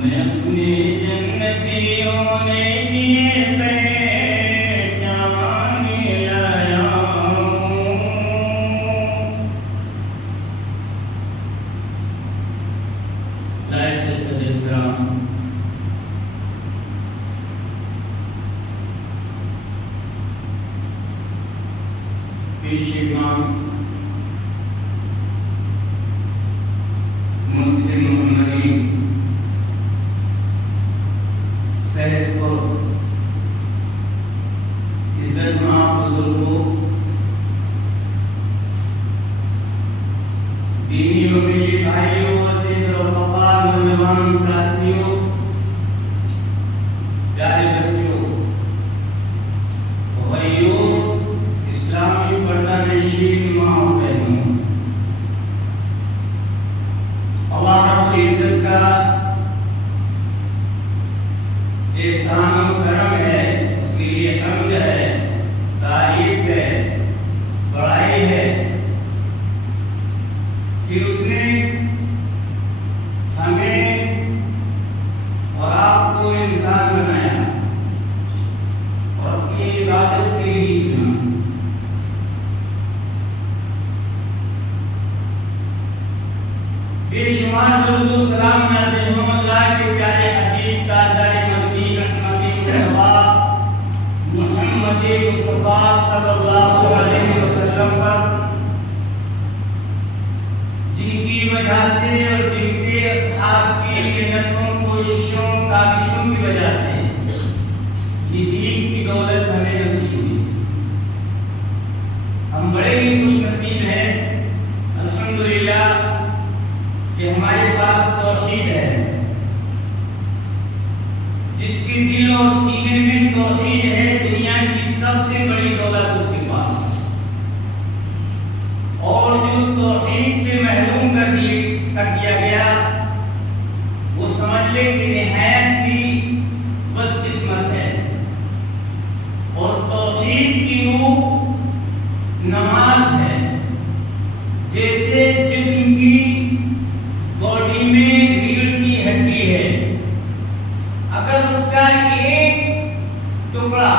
میں اپنے جنتی ہونے کی پہچان لایا ہوں. لائق صدر کرام، پیش امام مسلم محمدی سہس کو عزت مآب بزرگوں، دینی و ملی بھائیوں، عزیز و وفادار نوجوان ساتھیوں، پیارے بچوں، بھائیوں، اسلامی پردہ نشین ماں و بہنوں، اللہ رب العزت کا احسان و کرم ہے، اس کے لیے حمد ہے، تعریف ہے، بڑائی ہے کہ اس نے ہمیں اور آپ کو انسان بنایا اور اپنی عبادت کے لیے چنا. بے شمار درود و سلام نازل ہوں اللہ کے پیارے حبیب تاجدار مدنی رحمت مصطفیٰ محمد مصطفیٰ صلی اللہ علیہ وسلم پر، جن کی وجہ سے اور جن کے اصحاب کی محنتوں، کوششوں، کاوشوں کی وجہ سے یہ دین کی دولت ہمیں نصیب ہوئی. ہم بڑے ہی خوش نصیب ہیں الحمدللہ کہ ہمارے پاس توحید ہے. جس کے دل اور سینے میں توحید ہے، دنیا کی سب سے بڑی دولت اس کے پاس ہے. اور جو توحید سے محروم کر دیا گیا، وہ سمجھ لے کہ نہایت ہی بدقسمت ہے. اور توحید کی روح نماز ہے. جیسے جسم کی باڈی میں ریڑھ کی ہڈی ہے، اگر اس کا ایک ٹکڑا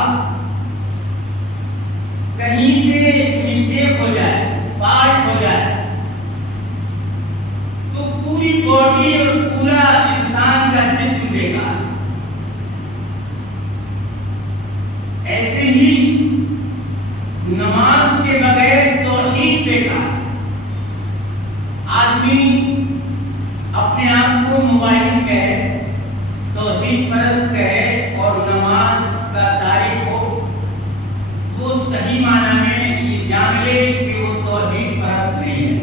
کہیں سے مسٹیک ہو جائے، فالٹ ہو جائے، تو پوری باڈی اور پورا انسان کا جسم بیکار. ایسے ہی نماز کے بغیر توحید بیکار. آدمی اپنے آپ کو مباحث کہے، توحید پرست کہے اور نماز کا تارک ہو، وہ صحیح معنی میں یہ جان لے کہ وہ توحید پرست نہیں ہے.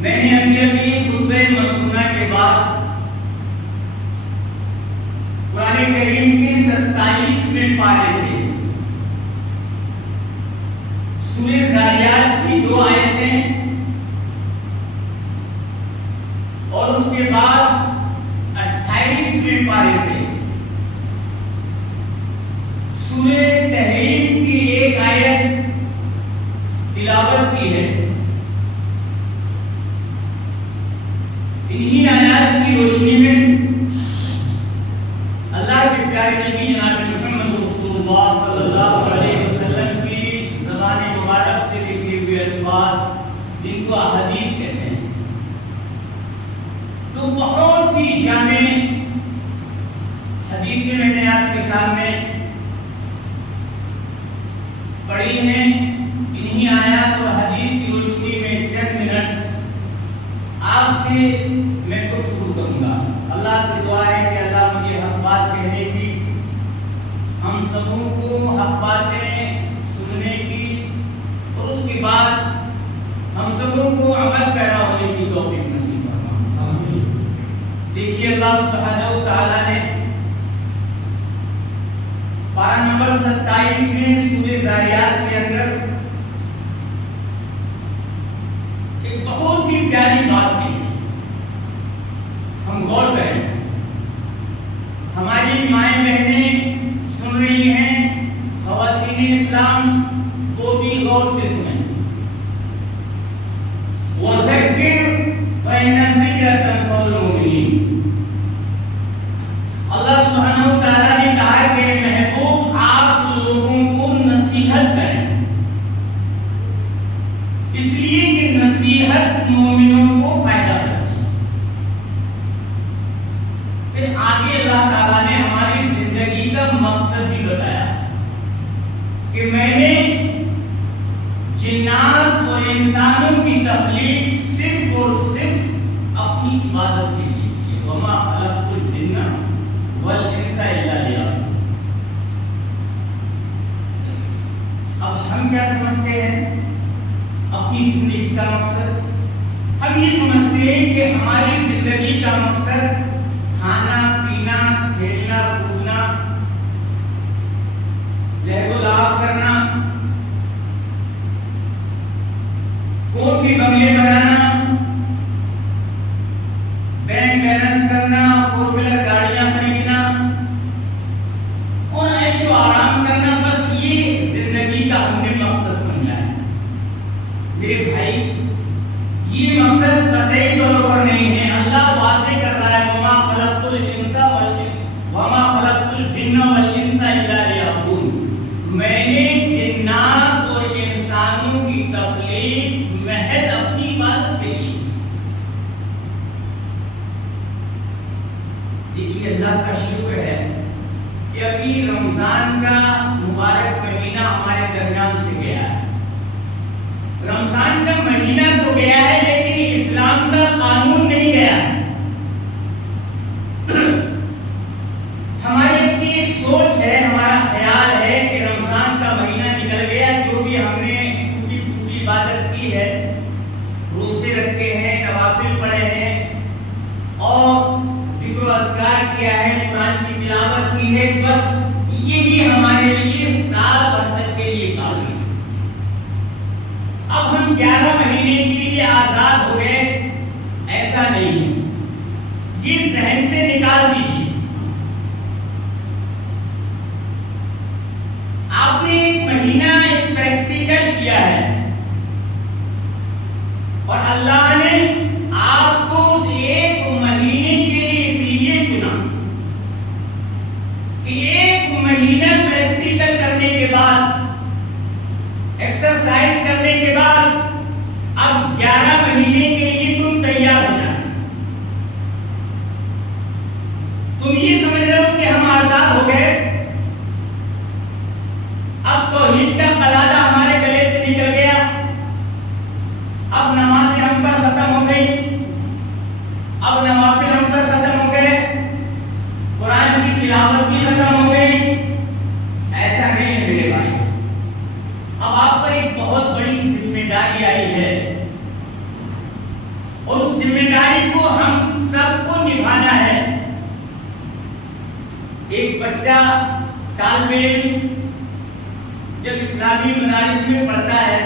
میں نے ابھی خطبہ مسنونہ کے بعد قرآن کریم کی 27ویں پارے سے سورہ ذاریات کی 2 آیتیں اور اس کے بعد 28ویں پارے سے سورہ تحریم کی 1 آیت تلاوت کی ہے. انہی آیات کی روشنی میں اللہ کے پیارے نبی جناب محمد رسول اللہ صلی اللہ علیہ وسلم کی زبان مبارک سے لکھے ہوئے الفاظ، جن کو احادیث کہتے ہیں، تو بہت ہی جامع حدیثیں میں نے آپ کے سامنے پڑھی ہیں. انہی آیات اور حدیث کی روشنی میں چند منٹس آپ سے میں گفتگو کروں گا. اللہ سے دعا ہے کہ اللہ مجھے حق بات کہنے کی، ہم سبوں کو حق باتیں سننے کی، اور اس کے بعد ہم سبوں کو عمل پیدا ہونے کی توفیق نصیب فرمائے. دیکھیے اللہ سبحانہ و تعالیٰ نے پارہ نمبر 27 میں سورہ ذاریات کے اندر ایک بہت ہی پیاری بات کی. ہم غور کریں، ہماری مائیں بہنیں سن رہی ہیں، خواتین اسلام وہ بھی غور سے سنیں. وَذَكِّرْ اس لیے کہ نصیحت مومنوں کو فائدہ کرتی ہے۔ پھر آگے اللہ تعالیٰ نے ہماری زندگی کا مقصد بھی بتایا کہ میں نے جنات اور انسانوں کی تخلیق صرف اور صرف اپنی عبادت کے لیے کی ہے۔ وما خلقت الجن والانس الا لیعبدون۔ اب ہم کیا سمجھتے ہیں اپنی زندگی کا مقصد؟ ہم یہ سمجھتے ہیں کہ ہماری زندگی کا مقصد کھانا پینا کھیلنا کودنا لہو لعب کرنا کوٹھی بنگلے بنانا بینک بیلنس کرنا فور ویلر گاڑیاں خریدنا اور عیش و آرام کرنا، بس یہ زندگی کا ہم نے مقصد سمجھا ہے۔ میرے بھائی یہ مقصد قطعی طور پر نہیں ہے۔ اللہ واضح کر رہا ہے وما خلقت الجن والانس الا لیعبدون، میں نے جنات اور انسانوں کی تخلیق محض اپنی عبادت کے لیے۔ دیکھیے اللہ کا شکر ہے کہ ابھی رمضان کا مبارک مہینہ ہمارے درمیان سے گیا ہے۔ رمضان کا مہینہ تو گیا ہے لیکن اسلام کا قانون نہیں گیا ہے۔ ہماری اپنی ایک سوچ ہے، ہمارا خیال ہے کہ رمضان کا مہینہ نکل گیا، جو بھی ہم نے ٹوٹی پھوٹی عبادت کی ہے، روزے رکھے ہیں، نوافل پڑھے ہیں اور ذکر و اذکار کیا ہے، قرآن کی تلاوت کی ہے، بس یہی ہمارے لیے سال بھر تک کے لیے کافی ہے۔ اب ہم 11 مہینے کے لیے آزاد ہو گئے، ایسا نہیں ہے، یہ ذہن سے نکال دیجیے۔ آپ نے ایک مہینہ ایک پریکٹیکل کیا ہے اور اللہ نے آپ کو اس ایک مہینے کے لیے اس لیے چنا کہ ایک مہینہ پریکٹیکل کرنے کے بعد، ایکسرسائز کرنے کے بعد اب 11 مہینے کے لیے تم تیار ہو جائے۔ تم یہ سمجھ رہے ہو کہ ہم آزاد ہو گئے، اب توحید کا قلادہ ہمارے گلے سے نکل گیا، اب نمازیں ہم پر ختم ہو گئی، اب نوافل ہم پر ختم ہو گئے، قرآن کی تلاوت بھی ختم ہو گئی۔ ایسا نہیں ہے میرے بھائی، اب آپ پر ایک بہت بڑی ذمہ داری آئی ہے اور اس ذمہ داری کو ہم سب کو نبھانا ہے۔ ایک بچہ طالب علم جب اسلامی مدارس میں پڑھتا ہے،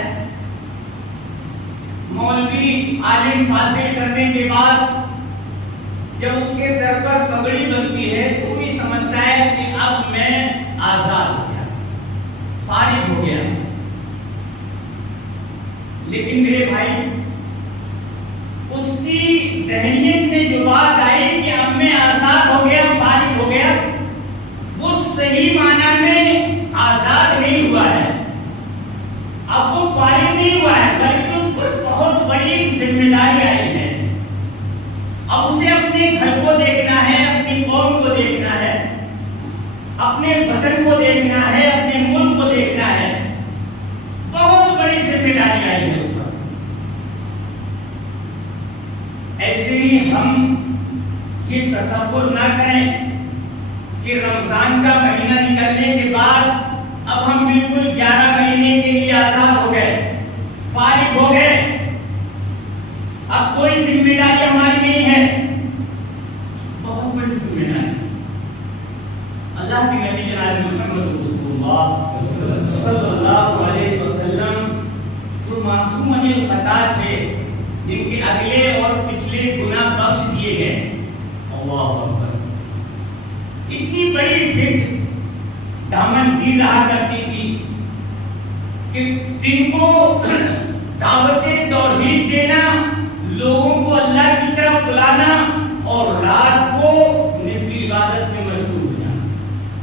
مولوی عالم فاضل کرنے کے بعد جب اس کے سر پر پگڑی بنتی ہے تو وہ یہ سمجھتا ہے کہ اب میں آزاد ہو گیا، فارغ ہو گیا۔ لیکن میرے بھائی اس کی ذہنیت میں جو بات آئی کہ اب میں آزاد ہو گیا، فارغ ہو گیا، وہ صحیح معنی میں آزاد نہیں ہوا ہے، اب وہ فارغ نہیں ہوا ہے، بلکہ اس پر بہت بڑی ذمہ داری آئی ہے۔ اب اسے اپنے گھر کو دیکھنا ہے، اپنی قوم کو دیکھنا ہے، اپنے وطن کو دیکھنا ہے، اپنے ملک کو دیکھنا ہے، بہت بڑی ذمہ داری آئی ہے اس پر۔ ایسے ہی ہم یہ تصور نہ کریں کہ رمضان کا مہینہ نکلنے کے بعد اب ہم بالکل 11 مہینے کے لیے آزاد ہو گئے، فارغ ہو گئے، اب کوئی ذمہ داری ہماری نہیں ہے۔ بہت بڑی ذمہ داری اللہ کے نبی جناب محمد رسول اللہ صلی اللہ علیہ وسلم جو معصوم عن الخطا تھے، جن کے اگلے اور پچھلے گناہ بخش دیے گئے، اللہ اکبر، اتنی بڑی فکر دامن دی رہا کرتی تھی کہ جن کو دعوت توحید دینا، لوگوں کو اللہ کی طرف بلانا اور رات کو نفلی عبادت میں مشغول ہو جانا،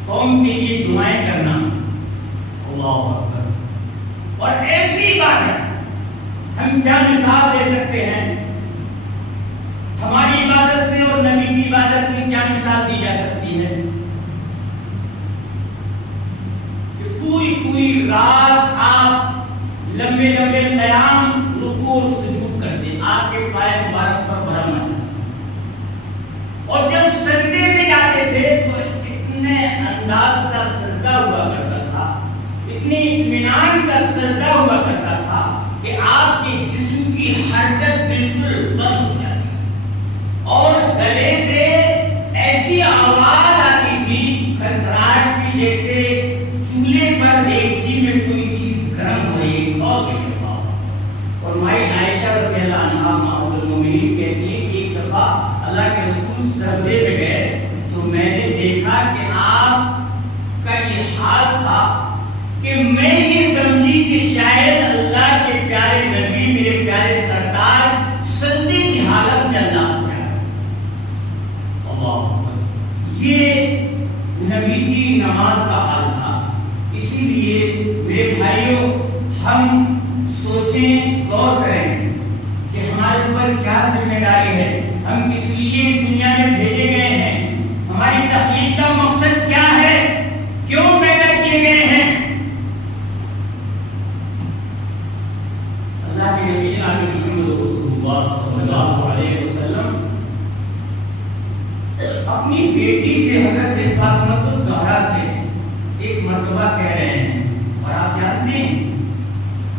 قوم کے لیے دعائیں کرنا، اللہ اکبر، اور ایسی عبادت ہم کیا مثال دے سکتے ہیں؟ ہماری عبادت سے اور نبی کی عبادت کی کیا مثال دی جا سکتی ہے؟ کہ پوری رات آپ لمبے قیام، رکوع اور سجود کرتے، آپ کے پائے مبارک پر بھرا مت، اور جب سجدے میں جاتے تھے تو اتنے انداز کا سجدہ ہوا کرتا تھا، اتنی اطمینان کا سجدہ ہوا کرتا تھا کہ آپ کے جسم کی حرکت بالکل بند ہو جاتی تھی، اور گلے سے ایسی آواز آتی تھی کھڑکھڑاہٹ کی، جیسے چولہے پر دیگچی میں کوئی چیز گرم ہو رہی ہے، کھول کے رکھا ہو۔ اور مائی عائشہ رضی اللہ عنہا ام المؤمنین کہتی ہے کہ ایک دفعہ اللہ کے رسول سجدے میں گئے تو میں نے دیکھا کہ آپ کا یہ حال تھا کہ میں یہ سمجھی کہ شاید اللہ کے پیارے نبی، میرے پیارے سرکار سجدے کی حالت میں اللہ کو پیارا۔ اللہ اکبر، یہ نبی کی نماز کا حال تھا۔ اسی لیے میرے بھائیوں، ہم سوچیں، غور کریں کہ ہمارے اوپر کیا ذمہ داری ہے، ہم کس لیے دنیا میں بھیجے گئے ہیں، ہماری تخلیق کا مقصد کیا ہے، کیوں پیدا کیے گئے ہیں۔ اللہ کے نبی جناب محمد رسول اللہ صلی اللہ علیہ وسلم اپنی بیٹی سے، حضرت فاطمہ الزہرا سے ایک مرتبہ کہہ رہے ہیں، اور آپ جانتے ہیں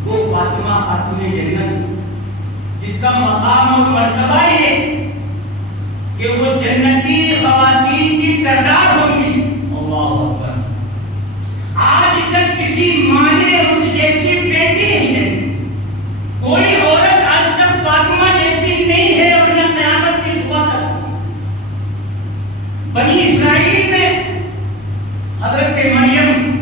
وہ فاطمہ خاتون جنت جس کا مقام اور مرتبہ ہے کہ وہ جنتی خواتین کی سردار ہوگی۔ اللہ اکبر، آج تک کسی ماں نے اس جیسی بیٹی نہیں ہے، کوئی عورت آج تک فاطمہ جیسی نہیں ہے، اور نہ قیامت کی صبح تک۔ بنی اسرائیل میں حضرت مریم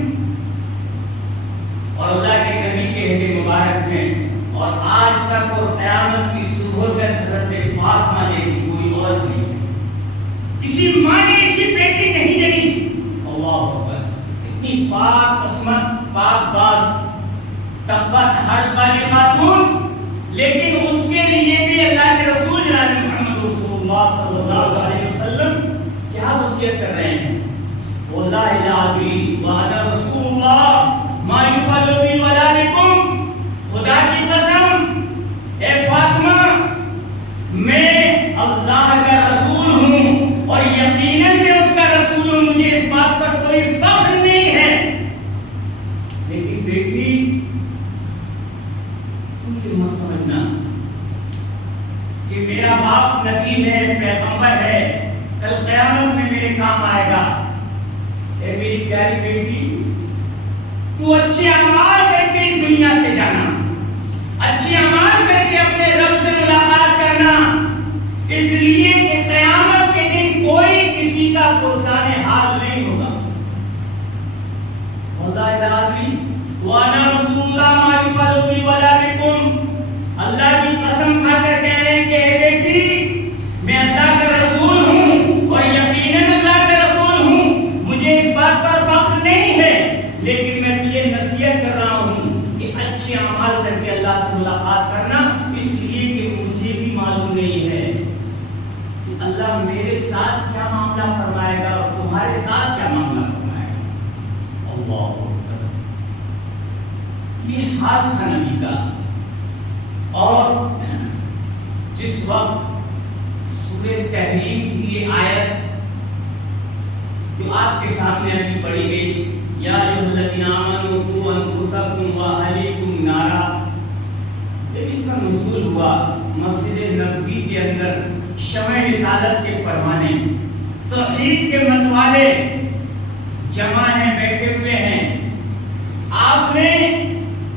اور اللہ کے نبی کے عہد مبارک میں، اور آج تک اور قیامت کی صبح تک حضرت فاطمہ جیسی کوئی عورت نہیں، کسی ماں نے ایسی بیٹی نہیں جنی۔ اللہ اکبر، اتنی پاک عصمت، پاک باز، تقویٰ حج والی خاتون، لیکن اس کے لیے بھی اللہ کے رسول جناب محمد رسول اللہ صلی اللہ علیہ وسلم کیا وصیت کر رہے ہیں؟ واللہ لا ادری وانا رسول اللہ ما یفعل بی ولا بکم، خدا کی قسم اے فاطمہ، میں اللہ کا رسول ہوں اور یقیناً میں اس کا رسول ہوں، مجھے اس بات پر کوئی فخر نہیں ہے، لیکن بیٹی تم یہ مت سمجھنا کہ میرا باپ نبی ہے، پیغمبر ہے، کل قیامت میں میرے کام آئے گا۔ اے میری پیاری بیٹی، تو اچھے اعمال کر کے اس دنیا سے جانا، اچھے اعمال کر کے اپنے رب سے ملاقات کرنا، اس لیے کہ قیامت کے دن کوئی کسی کا پرسان حال نہیں ہوگا۔ واللہ لا ادری وانا رسول اللہ ما یفعل بی ولا بکم، اللہ کی قسم کھا کر کہہ رہے ہیں کہ اے بیٹی، میں اللہ کا رسول ہوں اور یقیناً اللہ کا رسول ہوں، مجھے اس بات پر فخر نہیں ہے، لیکن میں تجھے نصیحت کر رہا ہوں کہ اچھے اعمال کر کے اللہ سے ملاقات کرنا، اس لیے کہ مجھے بھی معلوم نہیں ہے کہ اللہ میرے ساتھ کیا معاملہ فرمائے گا اور تمہارے ساتھ کیا معاملہ فرمائے گا۔ اللہ اکبر، یہ حال تھا نبی کا۔ اور جس وقت سورہ تحریم کی یہ آیت جو آپ کے سامنے ابھی پڑھی گئی، یا ایھا الذین آمنوا قوا انفسکم واہلیکم نارا، جب اس کا نزول ہوا مسجد نبوی کے اندر شمع رسالت کے پروانے، توحید کے متوالے جمع ہیں، بیٹھے ہوئے ہیں، آپ نے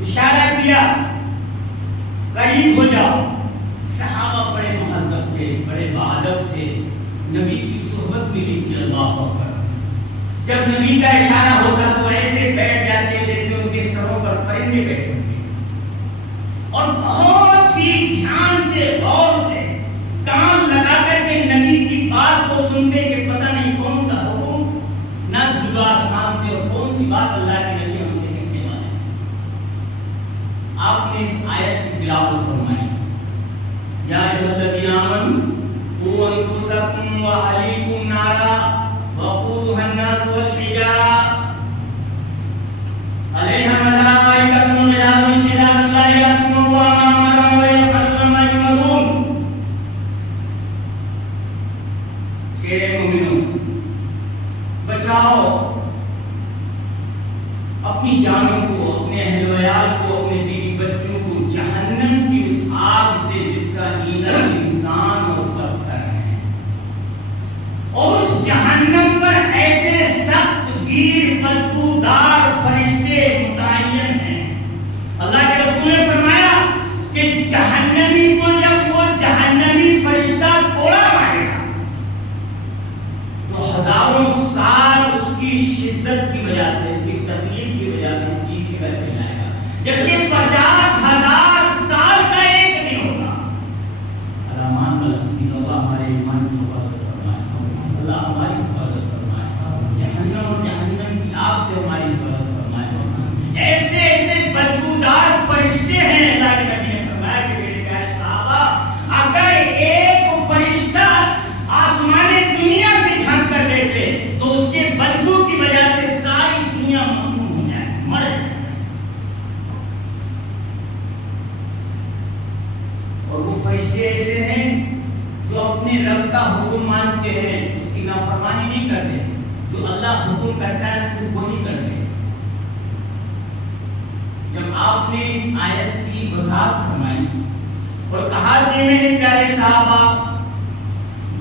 اشارہ کیا قریب ہو جاؤ۔ صحابہ بڑے مہذب تھے، بڑے باادب تھے، نبی کی صحبت ملی تھی۔ اللہ اکبر، جب نبی کا اشارہ ہوتا تو ایسے بیٹھ جاتے جیسے ان کے سروں پر پرندے بیٹھے ہوتے، اور بہت ہی دھیان سے، غور سے کان لگا کر کے نبی کی بات کو سنتے کہ پتہ نہیں کون سا حکم نازل ہوا آسمان سے اور کون سی بات اللہ کے نبی ہم سے کہنے والے ہیں۔ آپ نے اس آیت کی تلاوت یا ایھا الذین آمنوا قوا انفسکم واہلیکم نارا وقودها الناس والحجارہ علیہا ملائکۃ غلاظ شداد لا یعصون اللہ ما امرهم ویفعلون ما یؤمرون. کہ مومنوں بچاؤ اپنی جانوں کو، اپنے اہل و عیال کو، اپنے بیوی بچوں کو جہنم کی اس آگ سے جس کا ایندھن انسان اور پتھر ہے، اور اس جہنم پر ایسے سخت گیر بدبودار فرشتے متعین ہیں. اللہ کے رسول نے فرمایا کہ جہنمی کو جب وہ جہنمی فرشتہ کوڑا مارے گا تو ہزاروں سال اس کی شدت کی وجہ سے، اس کی تکلیف کی وجہ سے چیخے گا، چلائے گا، جبکہ 50,000 سال کا ایک دن ہوگا. علامات اللہ ہمارے ایمان کی حفاظت فرمائے، اللہ ہماری حفاظت فرمائے، جہنم اور جہنم کی آگ سے ہماری حفاظت فرمائے. ایسے ایسے بدبودار فرشتے ہیں. اللہ کے نبی نے فرمایا کہ میرے پیارے صحابہ، اگر ایک فرشتہ آسمان دنیا سے جھانک کر دیکھ لے تو اس کے بدبو کی وجہ سے ساری دنیا مسموم ہو جائے، مر جائے. اور وہ فرشتے ایسے ہیں جو اپنے رب کا حکم مانتے ہیں، اس کی نافرمانی نہیں کرتے، جو اللہ حکم کرتا ہے اس کو وہی کرتے ہیں. جب آپ نے اس آیت کی وضاحت فرمائی اور کہا کہ میرے پیارے صحابہ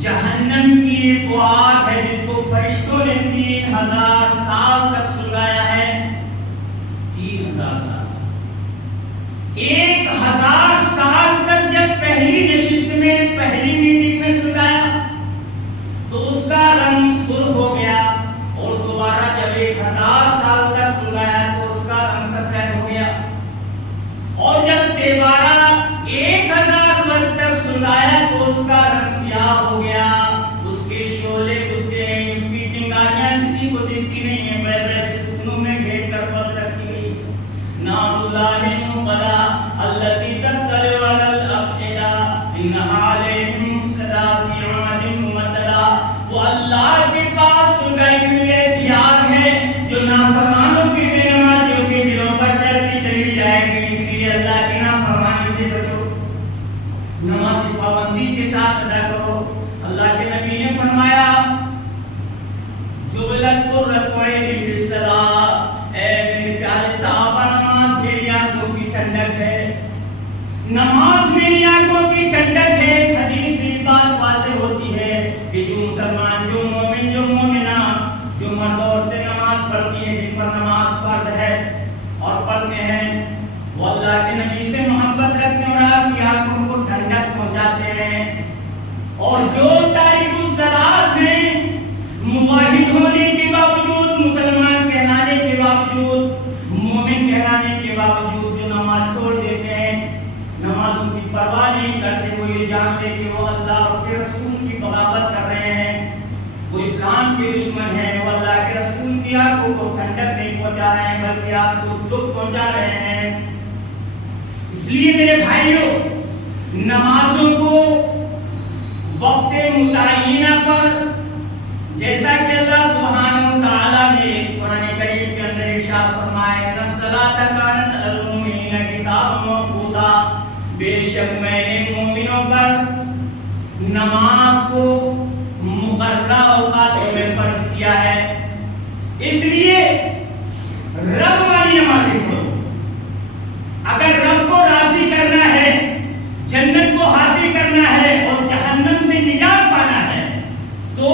جہنم کی ایک وہ آگ ہے جس کو فرشتوں نے 3000 سال تک سلگایا ہے. 3000 سال 1000 سال تک جب پہلی نشست میں، پہلی میٹنگ میں سلگایا تو اس کا رنگ سرخ ہو گیا، اور دوبارہ جب 1000 سال تک سلگایا تو اس کا رنگ سفید ہو گیا، اور جب دوبارہ 1000 برس تک سلگایا تو اس کا رنگ سیاہ ہو گیا. اس کے شعلے بجھتے ہیں، اس کی چنگاریاں کسی کو دکھتی نہیں ہیں، بڑے بڑے ستونوں میں گھیر کر پت رکھی گئی. نار اللہ المقدہ التي تطلع على الافئدہ انها علیہم صدا فی عمد ممددہ. وہ اللہ کے پاس سلگائی ہوئی ایسی آگ ہے جو نافرمانوں کے، بے نمازیوں کے دلوں پر چلتی چلی جائے گی. اس لیے اللہ کی نافرمانی سے بچو، نماز پابندی کے ساتھ ادا کرو. اللہ کے نبی نے فرمایا جعلت قرۃ عینی فی الصلاۃ. اے میرے پیارے صحابہ، نماز میری آنکھوں کی ٹھنڈک ہے، نماز میری آنکھوں کی ٹھنڈک ہے. اس حدیث سے بات واضح ہوتی ہے کہ جو مسلمان، جو مومن، جو مومنہ، جو مرد عورتیں نماز پڑھتی ہیں، جن پر نماز فرض ہے اور پڑھتے ہیں، وہ اللہ کے نبی سے محبت رکھتے ہیں اور آپ کی آنکھوں کو ٹھنڈک پہنچاتے ہیں. اور جو تارک الصلاۃ ہیں، موحد ہونے کے باوجود، مسلمان کہلانے کے باوجود، مومن کہلانے کے باوجود جو نماز چھوڑ دیتے ہیں، نمازوں کی پرواہ نہیں کرتے، وہ یہ جانتے کہ وہ اللہ اور اس کے رسول کی بغاوت کر رہے ہیں، وہ اسلام کے دشمن ہیں، وہ اللہ کے رسول کی آنکھوں کو ٹھنڈک نہیں پہنچا رہے ہیں بلکہ آپ کو دکھ پہنچا رہے ہیں. اس لیے میرے بھائیوں، نمازوں کو وقت متعینہ پر، جیسا کہ اللہ سبحانہ وتعالیٰ نے قرآن کریم کے اندر ارشاد فرمایا کہ الصلاۃ کانت علی المؤمنین کتابا موقوتا، بے شک میں نے مومنوں پر نماز کو مقررہ اوقات میں فرض کیا ہے. اس لیے رب والی نمازیں پڑھو. اگر رب کو راضی کرنا ہے، جنت کو حاصل کرنا ہے اور جہنم سے نجات پانا ہے، تو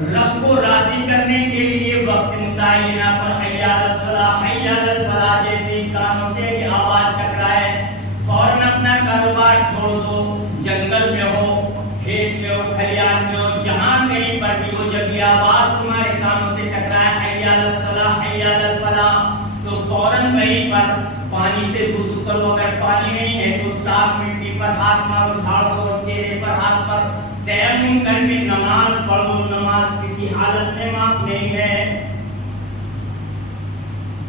رب کو راضی کرنے کے لیے وقت متعینہ پر حی علی الصلاۃ، حی علی الفلاح جیسی کانوں سے یہ آواز ٹکرائے، فوراً اپنا کاروبار چھوڑ دو. جنگل میں ہو، کھیت میں ہو، کھلیان میں ہو، جہاں کہیں پر بھی ہو، جب یہ آواز تمہارے کانوں سے ٹکرائے حی علی الصلاۃ، حی علی الفلاح، تو فوراً وہیں پر پانی سے وضو کرو. اگر پانی نہیں ہے تو صاف مٹی پر ہاتھ مارو، جھاڑ دو، چہرے پر ہاتھ پر تیمم کر کے نماز پڑھو. نماز کسی حالت میں معاف نہیں ہے،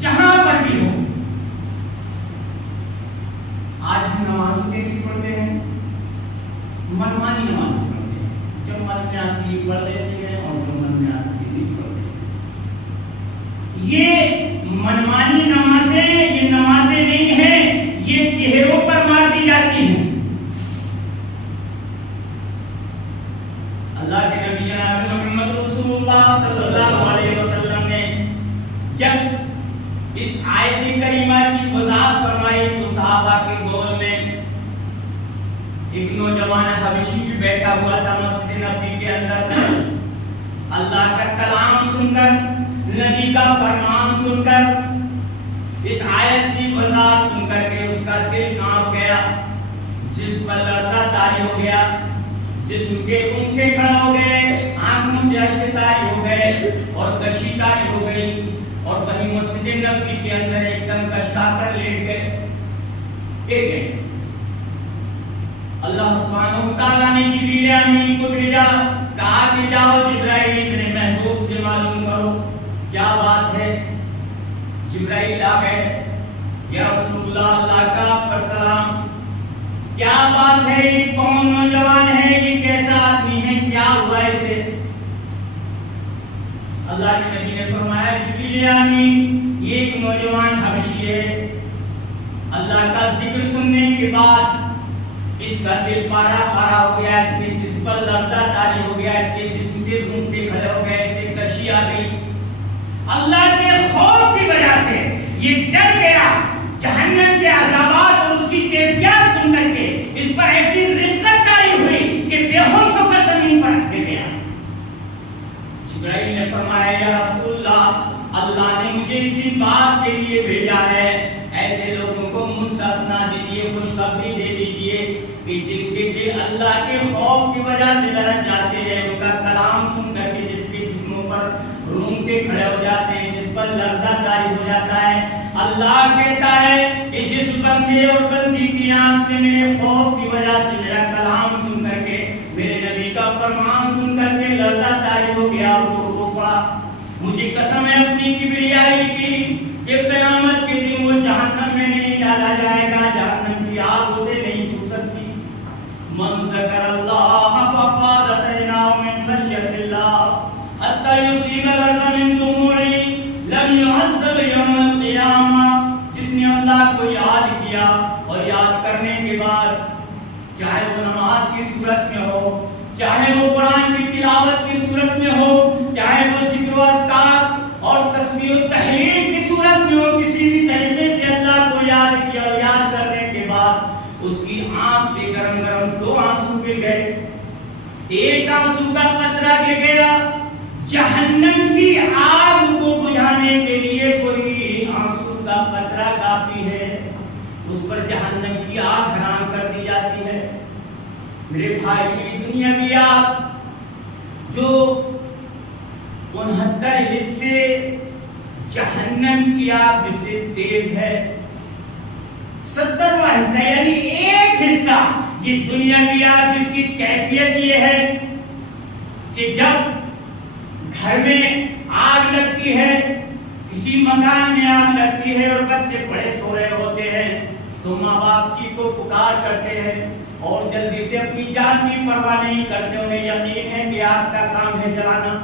جہاں پر بھی ہو. آج ہم نماز کیسی پڑھتے ہیں؟ پڑھ لیتے ہیں اور جو من میں آتی ہے نہیں پڑھتے. یہ منمانی نمازیں یہ نمازیں نہیں ہیں, یہ چہروں پر مار دی جاتی ہیں. اللہ کے نبی جناب محمد رسول اللہ صلی اللہ علیہ وسلم نے جب اس آیت کریمہ کی وضاحت فرمائی تو صحابہ کے دور میں ایک نوجوان حبشی بھی بیٹھا ہوا تھا مسجد نبوی کے اندر. اللہ کا کلام سن کر, نبی کا فرمان سن کر, اس آیت کی وضاحت سن کر کے اس کا دل کانپ گیا, جس پر لرزہ طاری ہو گیا, جسم کے اونٹے کھڑے ہو گئے, آنکھوں سے اشک طاری ہو گئے اور کشی طاری ہو گئی, اور وہیں مسجد نبوی کے اندر ایک دم کشتا کر لیٹ گئے. ایک اللہ سبحانہ وتعالیٰ نے جبریل امین کو بھیجا, کہا کہ جاؤ جبرائیل ابن محبوب سے معلوم کرو کیا بات ہے. جبرائیل آ گئے, یا رسول اللہ, اللہ کا آپ پر سلام, کیا بات ہے, یہ کون نوجوان ہے, یہ کیسا آدمی ہے, کیا ہوا اسے. اللہ کے نبی نے فرمایا جبریل امین یہ ایک نوجوان حبشی ہے, اللہ کا ذکر سننے کے بعد اس کا دل پارا پارا ہو گیا, اس کے جسم پر لرزہ طاری ہو گیا, اس کے جسم کے رونگٹے کھڑے ہو گئے, اسے کشی آ گئی. اللہ کے خوف کی وجہ سے یہ ڈر گیا, جہنم کے عذابات اور اس کی کیفیات سن کر کے اس پر ایسی رقت طاری ہوئی کہ بے ہوش ہو کر زمین پر رکھ گیا. جبرائیل نے فرمایا یا رسول اللہ, اللہ نے مجھے اسی بات کے لیے بھیجا ہے, ایسے لوگوں کو مستثنا دیجیے, خوشخبری دے دیجیے کہ جن کے دل اللہ کے خوف کی وجہ سے لرز جاتے ہیں, اس کا کلام سن کر کے جس کے جسموں پر رونگٹے کھڑے ہو جاتے ہیں, جس پر لرزہ طاری ہو جاتا ہے, اللہ کہتا ہے کہ جس بندے اور بندی کی آنکھ سے میرے خوف کی وجہ سے میرا کلام سن کر کے, میرے نبی کا فرمان سن کر کے لرزہ طاری ہو گیا اور رو پڑا, مجھے قسم ہے اپنی کبریائی کی کہ قیامت کے دن وہ جہنم میں نہیں ڈالا جائے گا, جہنم کی آگ اسے نہیں چھو سکتی. من ذکر اللہ ففاضت عیناہ من خشیۃ اللہ حتی یصیب الارض من دموعہ لم یعذب یوم القیامہ. جس نے اللہ کو یاد کیا اور یاد کرنے کے بعد, چاہے وہ نماز کی صورت میں ہو, چاہے وہ قرآن کی تلاوت کی صورت میں ہو, چاہے وہ ذکر و اذکار اور تسبیح و تحلیل کی صورت میں ہو, کسی بھی طریقے سے اللہ کو یاد کیا اور یاد کرنے کے بعد اس کی آنکھ سے گرم گرم دو آنسو گر گئے, ایک آنسو کا قطرہ گر گیا, جہنم کی آگ کو بجھانے کے لیے کوئی آنسو کا قطرہ کافی ہے, اس پر جہنم کی آگ حرام کر دی جاتی ہے. میرے بھائی, دنیا کی آگ جو 69 حصے جہنم کی آگ جس سے تیز ہے, 70واں حصہ یعنی ایک حصہ یہ دنیا کی آگ جس کی کیفیت یہ ہے کہ جب گھر میں آگ لگتی ہے, کسی مکان میں آگ لگتی ہے اور بچے بڑے سو رہے ہوتے ہیں تو ماں باپ چیخو پکار کرتے ہیں اور جلدی سے اپنی جان کی پرواہ نہیں کرتے, انہیں یقین ہے کہ آگ کا کام ہے جلانا.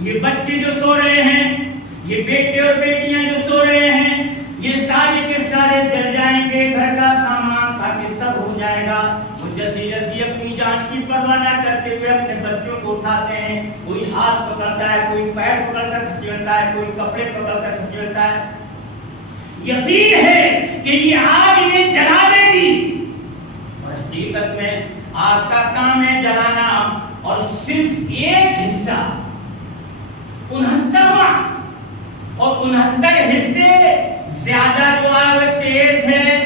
یہ بچے جو سو رہے ہیں, یہ بیٹے اور بیٹیاں جو سو رہے ہیں, یہ سارے کے سارے جل جائیں گے, گھر کا سامان خاکستر ہو جائے گا. وہ جلدی جلدی اپنی جان کی پرواہ نہ کرتے ہوئے اپنے بچوں کو اٹھاتے ہیں, کوئی ہاتھ پکڑتا ہے, کوئی پیر پکڑ کر کھچڑتا ہے, کوئی کپڑے پکڑ کر کھچڑتا ہے. یقین ہے کہ یہ آگ انہیں جلا دے گی, اور حقیقت میں آگ کا کام ہے جلانا, اور صرف ایک حصہ 69واں اور 69 حصے زیادہ جو آگ تیز ہے,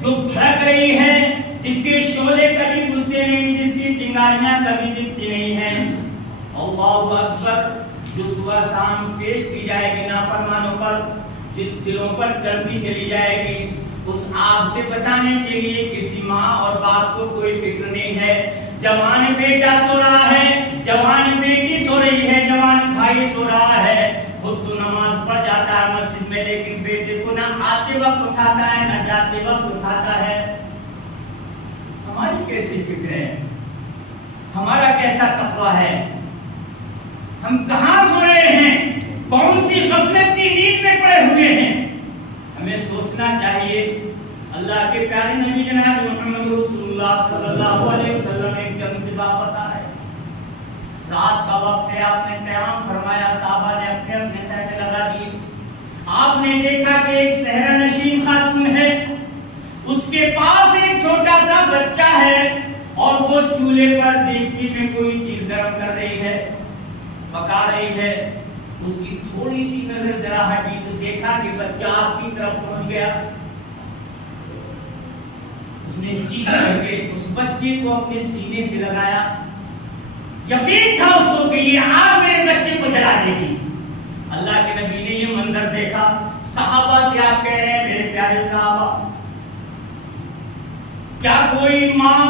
جو بھڑک رہی ہے, جس کے شعلے کبھی بجھتے نہیں, جس کی چنگاریاں کبھی دکھتی نہیں ہیں. اللہ اکبر, جو صبح شام پیش کی جائے گی نافرمانوں پر, جن دلوں پر چلتی چلی جائے گی, اس آگ سے بچانے کے لیے کسی ماں اور باپ کو کوئی فکر نہیں ہے. جوان بیٹا سو رہا ہے, جوان بیٹی سو رہی ہے, جوان بھائی سو رہا ہے, خود تو نماز پڑھ جاتا ہے مسجد میں, لیکن بیٹے کو نہ آتے وقت اٹھاتا ہے نہ جاتے وقت اٹھاتا ہے. ہماری کیسی فکر ہے, ہمارا کیسا تقویٰ ہے, ہم کہاں سو رہے ہیں؟ کون سی غفلت کی نیند میں پڑے ہوئے ہیں؟ ہمیں سوچنا چاہیے۔ اللہ کے پیارے نبی جناب محمد رسول اللہ صلی اللہ علیہ وسلم ایک جنگ سے واپس آ رہے، رات کا وقت ہے، آپ نے قیام فرمایا، صحابہ نے اپنے اپنے سہنے لگا دیے۔ آپ نے دیکھا کہ ایک صحرا نشین خاتون ہے، اس کے پاس ایک چھوٹا سا بچہ ہے اور وہ چولہے پر دیگچی میں کوئی چیز گرم کر رہی ہے، پکا رہی ہے۔ اس کی تھوڑی سی نظر ذرا ہٹی تو دیکھا کہ بچہ آپ کی طرف پہنچ گیا۔ اس نے چیخ کر کے اس بچے کو اپنے سینے سے لگایا۔ یقین تھا اس کو کہ یہ آگ میرے بچے کو جلا دے گی۔ اللہ کے نبی نے یہ منظر دیکھا، صحابہ سے آپ کہہ رہے ہیں میرے پیارے صحابہ، کیا کوئی ماں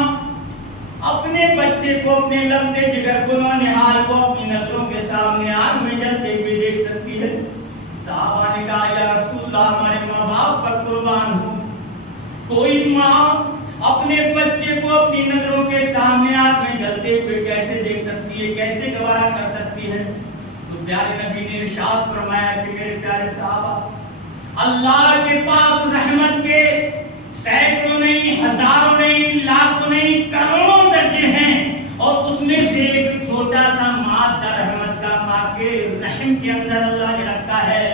اپنے بچے کو، اپنے لمبے جگر کو، ننہال کو اپنی نظروں کے سامنے آگ میں جلتے ہوئے دیکھ سکتی ہے؟ صحابہ نے کہا یا رسول اللہ، ہمارے ماں باپ پر قربان ہوں، کوئی ماں اپنے بچے کو اپنی نظروں کے سامنے آگ میں جلتے ہوئے کیسے دیکھ سکتی ہے، کیسے گوارا کر سکتی ہے؟ تو پیارے نبی نے ارشاد فرمایا کہ میرے پیارے صحابہ، اللہ کے پاس رحمت کے سینکڑوں نہیں، ہزاروں نہیں، لاکھوں نہیں، کروڑوں درجے ہیں، اور اس میں سے ایک چھوٹا سا مادہ رحمت کا ماں کے رحم کے اندر اللہ نے رکھا ہے،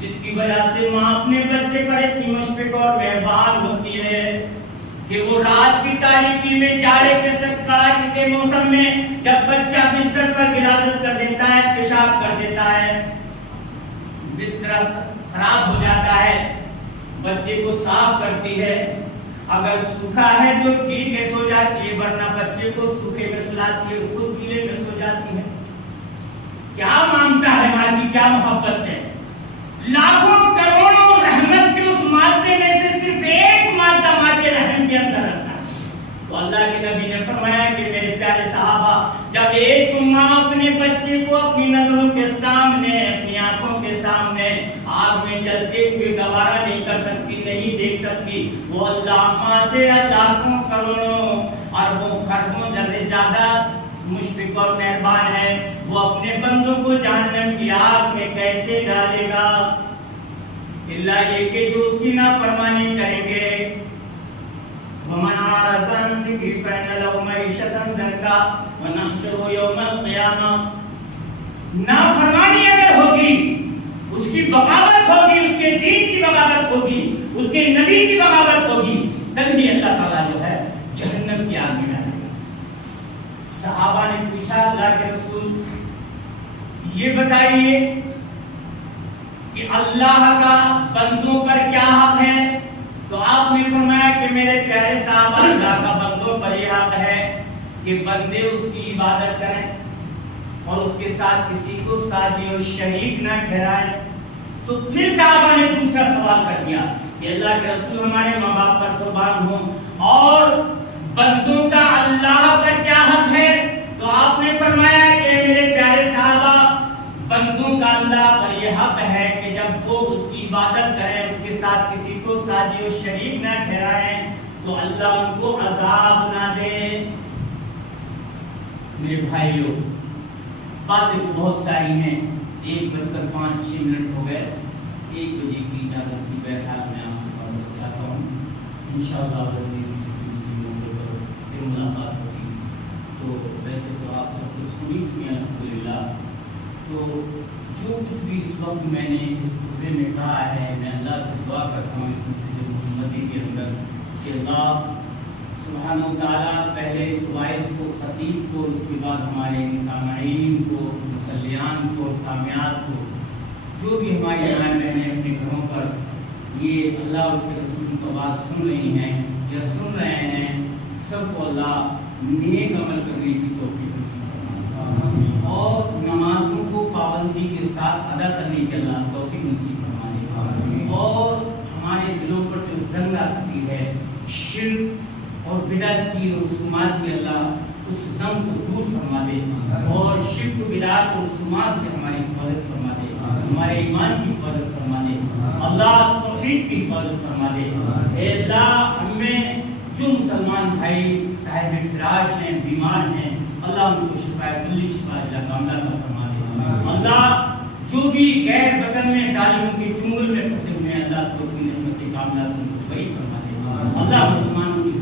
جس کی وجہ سے ماں اپنے بچے پر اتنی مشفق اور مہربان ہوتی ہے کہ وہ رات کی تاریکی میں، جاڑے کے کڑاکے کے موسم میں جب بچہ بستر پر غلاظت کر دیتا ہے، پیشاب کر دیتا ہے، بستر خراب ہو جاتا ہے، بچے کو صاف کرتی ہے، اگر سوکھا ہے تو ٹھیک ہے سو جاتی ہے، ورنہ بچے کو سوکھے میں سلاتی ہے، خود گیلے میں سو جاتی ہے۔ کیا مانگتا ہے ماں کی، کیا محبت ہے؟ لاکھوں کروڑوں رحمت کے اس مادے میں سے صرف ایک مادہ ماں کے رحم کے اندر رکھتا ہے۔ تو اللہ کے نبی نے فرمایا کہ میرے پیارے صحابہ، جب ایک ماں اپنے بچے کو اپنی نظروں کے سامنے، اپنی آنکھوں کے سامنے آگ میں جلتے ہوئے گوارا نہیں کر سکتی، نہیں دیکھ سکتی، وہ اللہ ماں سے لاکھوں کروڑوں اربوں خربوں ذرے زیادہ مشفق اور مہربان ہے۔ وہ اپنے بندوں کو جہنم کی آگ میں کیسے ڈالے گا؟ اللہ یہ کہ جو اس کی نافرمانی کریں گے۔ وَمَنْ أَعْرَضَ عَنْ ذِكْرِي فَإِنَّ لَهُ مَعِيشَةً ضَنكًا وَنَحْشُرُهُ يَوْمَ الْقِيَامَةِ۔ نافرمانی اگر ہوگی، اس کی بغاوت ہوگی، اس کے دین کی بغاوت ہوگی، اس کے نبی کی بغاوت ہوگی، تبھی اللہ تعالیٰ جو ہے جہنم کی آگ میں ڈالے گا۔ صحابہ نے پوچھا اللہ کے رسول یہ بتائیے کہ اللہ کا بندوں پر کیا حق ہے؟ تو آپ نے فرمایا کہ میرے پیارے صحابہ، اللہ کا بندوں پر یہ حق ہے کہ بندے اس کی عبادت کریں اور اس کے ساتھ کسی کو ساتھی اور شریک نہ ٹھہرائیں۔ تو پھر صحابہ نے دوسرا سوال کر دیا کہ اللہ کے رسول، ہمارے ماں باپ پر قربان ہوں، اور بندوں کا اللہ پر کیا حق ہے؟ تو آپ نے فرمایا کہ میرے پیارے صحابہ، بندوں کا اللہ پر یہ حق ہے کہ جب وہ اس کی عبادت کریں، اس کے ساتھ کسی کو ساتھی و شریک نہ ٹھہرائیں، تو اللہ ان کو عذاب نہ دے۔ میرے بھائیوں، باتیں تو بہت ساری ہیں، 1:05 ہو گئے، 1 بجے کی اجازت کی بہرحال میں آپ سے بات چاہتا ہوں۔ انشاءاللہ ملاقات ہوگی۔ تو ویسے تو آپ سب کچھ سنی چکی الحمدللہ، تو جو کچھ بھی اس وقت میں نے اس خطبے میں کہا ہے، میں اللہ سے دعا کرتا ہوں اس مسجد محمدی کے اندر کہ اللہ سبحانہ و تعالیٰ پہلے اس وائس کو، خطیب کو، اس کے بعد ہمارے سامعین کو، مسلیان کو، سامعات کو، جو بھی ہماری بہن بہنیں اپنے گھروں پر یہ اللہ اس کے رسول کی بات سن رہی ہیں یا سن رہے ہیں، سب کو اللہ نیک عمل کرنے کی توفیق نصیب فرمائے اور نمازوں کو پابندی کے ساتھ ادا کرنے کی اللہ توفیق نصیب فرمائے، اور ہمارے دلوں پر جو زنگ آ چکی ہے شرک اور بدعت کی رسومات کی، اللہ اس زنگ کو دور فرما دے اور شرک و بدعت اور رسومات سے ہماری حفاظت فرما دے، ہمارے ایمان کی حفاظت فرما دے، اللہ توحید کی حفاظت فرما دے۔ اے اللہ، ہمیں جو مسلمان بھائی صاحب فراش ہیں، بیمار ہیں، اللہ اللہ ان کو شفا کلی شفا اللہ کاملہ کا فرما دے اللہ جو بھی غیر وطن میں ظالموں کے چنگل میں پھنسے ہوئے ہیں اللہ تو اپنی رحمت کاملہ سے ان کو بری فرما دے اللہ مسلمانوں کی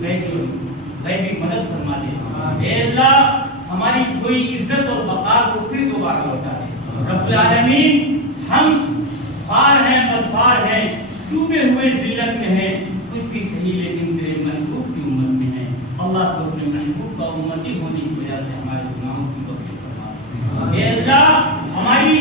غیبی مدد فرما دے اے اللہ ہماری کوئی عزت اور وقار کو پھر دوبارہ لوٹا دے رب العالمین ہم خوار ہیں بدخوار ہیں ڈوبے ہوئے ذلت میں ہیں کچھ بھی صحیح لیکن تیرے محبوب کی امت میں ہیں اللہ تو اپنے محبوب کا امتی ہونے کی وجہ سے ہمارے گناہوں کی بخشش فرما دے اے اللہ ہماری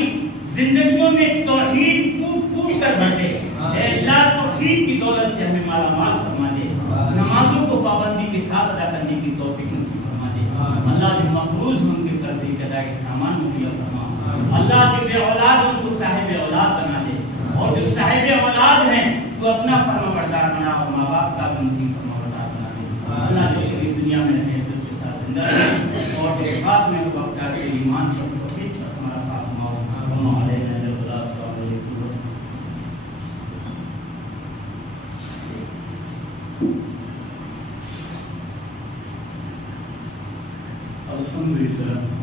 زندگیوں میں توحید کوٹ کر بھرے اے اللہ توحید کی دولت سے ہمیں مالا مال فرما دے نمازوں کو پابندی کے ساتھ ادا کرنے کی توفیق نصیب فرما دے اللہ جو مقروض ہوں کے قرضے کے ادائیگی کے سامان مہیا فرما اللہ جو بے اولاد ان کو صاحب اولاد بنا دے اور جو صاحب اولاد ہیں تو اپنا فرما بردار بنا اور ماں باپ کا بھی فرما بردار بنا دے اللہ جو کہ دنیا میں رہے عزت کے ساتھ زندہ رہے اور بات میں وقت کے ایمان پر توفیق ہمارا فرماؤ علیہ السلام علیکم الحمدللہ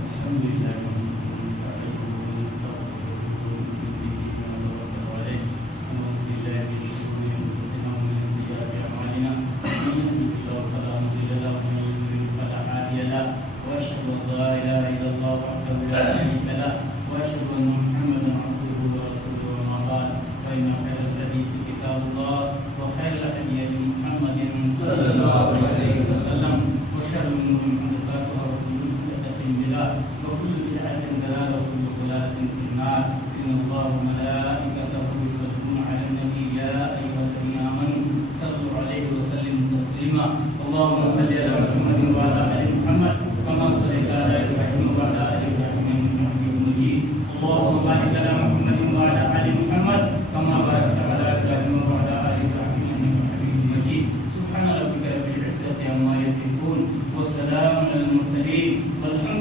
اللهم صل على محمد وعلى ال محمد كما صليت على ابراهيم وعلى ال ابراهيم انك حميد مجيد اللهم بارك على محمد وعلى ال محمد كما باركت على ابراهيم وعلى ال ابراهيم انك حميد مجيد سبحان ربك رب العزه عما يصفون والسلام على المرسلين والحمد